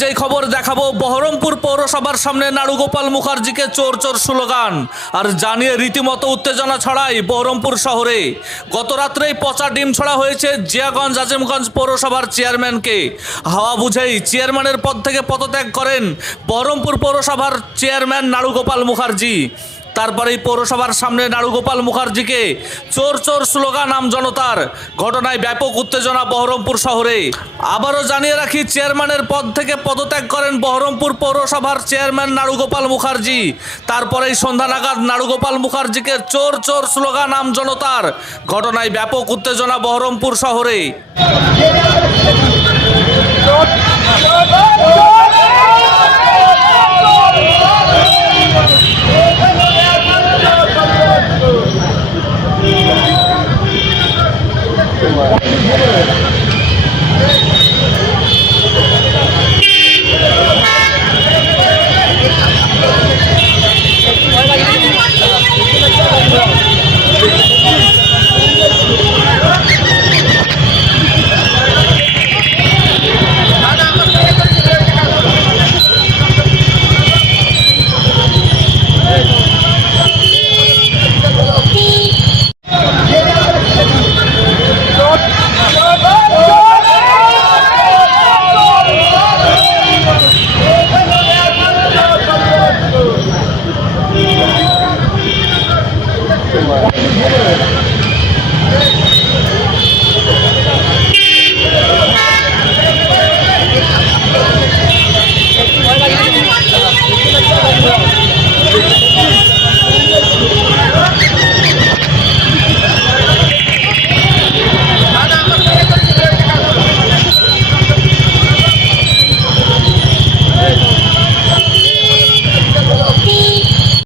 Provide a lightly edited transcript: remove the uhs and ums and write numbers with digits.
যেই খবর দেখাবো, বহরমপুর পৌরসভার সামনে নাড়ুগোপাল মুখার্জিকে চোর চোর স্লোগান আর জানিয়ে রীতিমতো উত্তেজনা ছড়ায় বহরমপুর শহরে। গত রাত্রেই পচা ডিম ছড়া হয়েছে জিয়াগঞ্জ আজিমগঞ্জ পৌরসভার চেয়ারম্যানকে। হাওয়া বুঝেই চেয়ারম্যানের পদ থেকে পদত্যাগ করেন বহরমপুর পৌরসভার চেয়ারম্যান নাড়ুগোপাল মুখার্জি। তারপরেই পৌরসভার সামনে নাড়ুগোপাল মুখার্জিকে চোর চোর স্লোগান আম জনতার। ঘটনায় ব্যাপক উত্তেজনা বহরমপুর শহরে। আবারও জানিয়ে রাখি, চেয়ারম্যানের পদ থেকে পদত্যাগ করেন বহরমপুর পৌরসভার চেয়ারম্যান নাড়ুগোপাল মুখার্জি। তারপরেই সন্ধ্যা নাগাদ নাড়ুগোপাল মুখার্জিকে চোর চোর স্লোগান আম জনতার। ঘটনায় ব্যাপক উত্তেজনা বহরমপুর শহরে। Thank you.